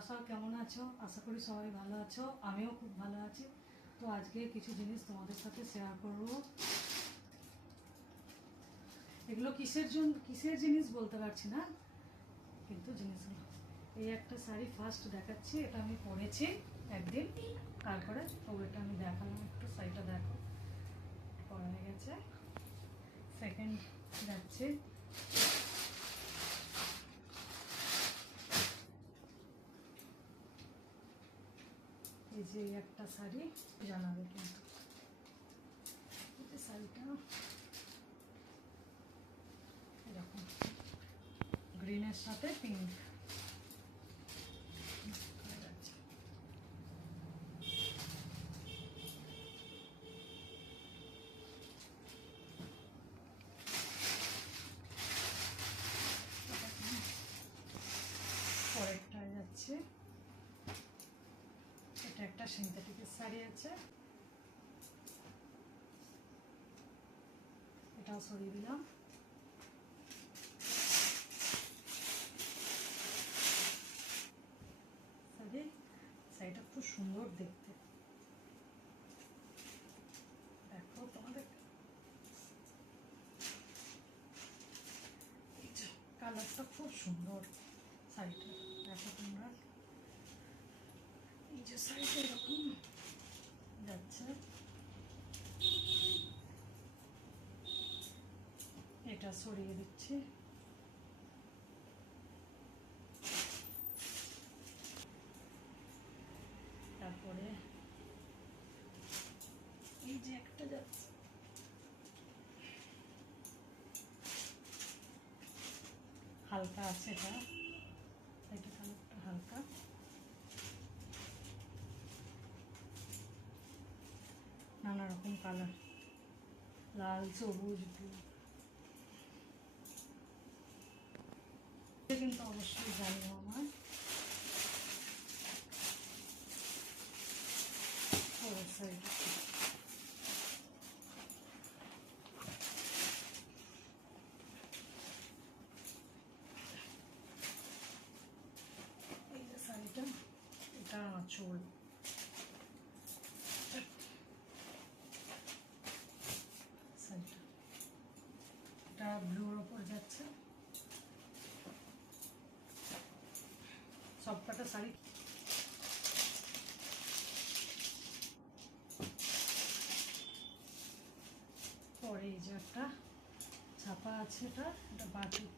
তোমরা সব কেমন আছো? আশা করি সবাই ভালো আছো, আমিও খুব ভালো আছি। তো আজকে কিছু জিনিস তোমাদের সাথে শেয়ার করব। এগুলো কিসের জিনিস বলতে পারছি না, কিন্তু জিনিসগুলো এই একটা শাড়ি ফার্স্ট দেখাচ্ছি। এটা আমি পরেছি একদিন, তারপরে তো এটা আমি দেখালাম, একটু শাড়িটা দেখো, পরা হয়ে গেছে। সেকেন্ড যাচ্ছে, এই যে একটা শাড়ি, জানাবে কিন্তু শাড়িটা এরকম গ্রিনের সাথে পিঙ্ক। পরেরটা যাচ্ছে, এটা একটা সিনথেটিকের শাড়ি আছে, এটাও সরিয়ে দিলাম। শাড়িটা খুব সুন্দর দেখতে, দেখো তোমাদের কালারটা খুব সুন্দর শাড়িটা, দেখো তোমরা। এই যে শাড়িটা এরকম যাচ্ছে, এটা সরিয়ে দিচ্ছি। তারপরে এই যে একটা যাচ্ছে, হালকা আছে, এটা কালারটা হালকা, নানা রকম কালার, লাল, সবুজ, ব্লু, কিন্তু অবশ্যই জানিও আমার। এই যে শাড়িটা, এটা আঁচল, শাড়িটা এটা ব্লুর ওপর যাচ্ছে। সবকটা শাড়ি পরে এই যে একটা ছাপা আছে, এটা বাটিক,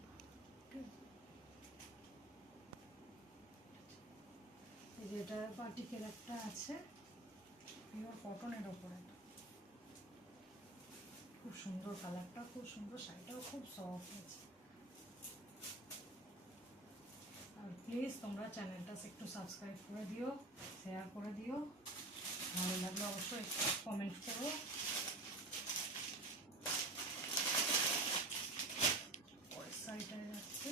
এই যে এটা বাটিকের একটা আছে, পিওর কটনের ওপরে, খুব সুন্দর কালারটা, খুব সুন্দর, শাড়িটাও খুব সফট আছে। আর প্লিজ তোমরা চ্যানেলটা একটু সাবস্ক্রাইব করে দিও, শেয়ার করে দিও, ভালো লাগলে অবশ্যই কমেন্ট করো। পরের শাড়িটায় যাচ্ছে,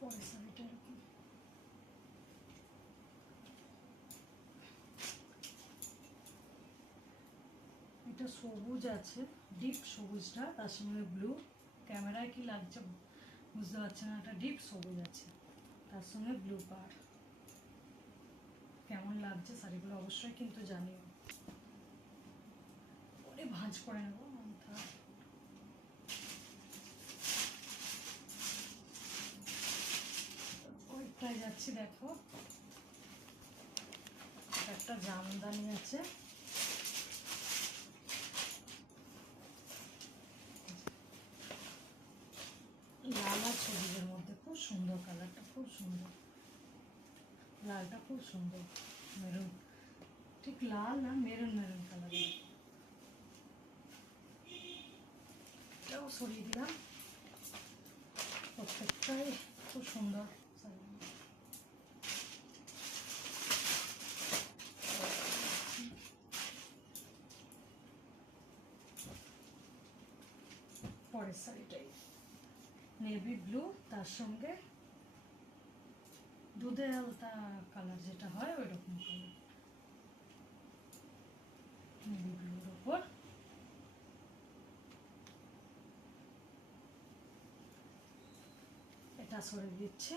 পরের শাড়িটা এরকম, এটা সবুজ আছে, ডিপ সবুজটা, তার সঙ্গে ব্লু, ক্যামেরায় কি লাগছে বুঝতে পারছি না, এটা ডিপ সবুজ আছে, তার সঙ্গে ব্লু পার। কেমন লাগছে শাড়িগুলো অবশ্যই কিন্তু জানিও। পরে ভাঁজ করে নেবো। ওইটাই যাচ্ছি, দেখো একটা জামদানি আছে, লাল আর সবুজের মধ্যে, খুব সুন্দর কালারটা, খুব সুন্দর, লালটা খুব সুন্দর, মেরুন, ঠিক লাল না, মেরুন মেরুন কালার। এটাও সরিয়ে দিলাম, প্রত্যেকটাই খুব সুন্দর। পরের শাড়িটাই নেভি ব্লু, তার সঙ্গে দুধে আলতা কালার যেটা হয় ওই রকম কালার, নেভি ব্লুর ওপর এটা সরে দিচ্ছি।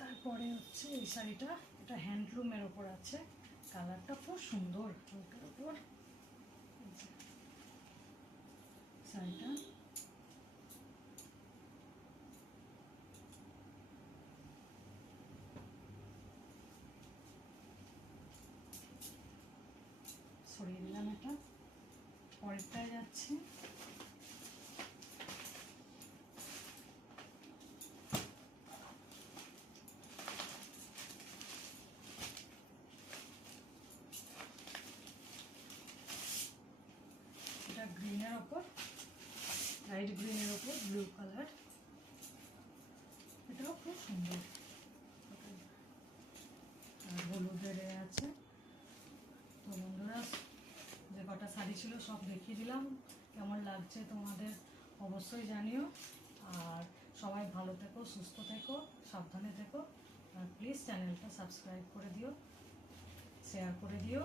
তারপরে হচ্ছে এই শাড়িটা, এটা হ্যান্ডলুমের ওপর আছে, কালারটা খুব সুন্দর ওটার ওপর। শাড়িটা সরিয়ে দিলাম, এটা পরেরটায় যাচ্ছে। এটা গ্রিনের ওপর, লাইট গ্রিনের ওপর ব্লু কালার, এটাও খুব সুন্দর। আর হলুদের আছে। তো বন্ধুরা, যে কটা শাড়ি ছিল সব দেখিয়ে দিলাম, কেমন লাগছে তোমাদের অবশ্যই জানিও। আর সবাই ভালো থেকো, সুস্থ থেকো, সাবধানে থেকো। আর প্লিজ চ্যানেলটা সাবস্ক্রাইব করে দিও, শেয়ার করে দিও।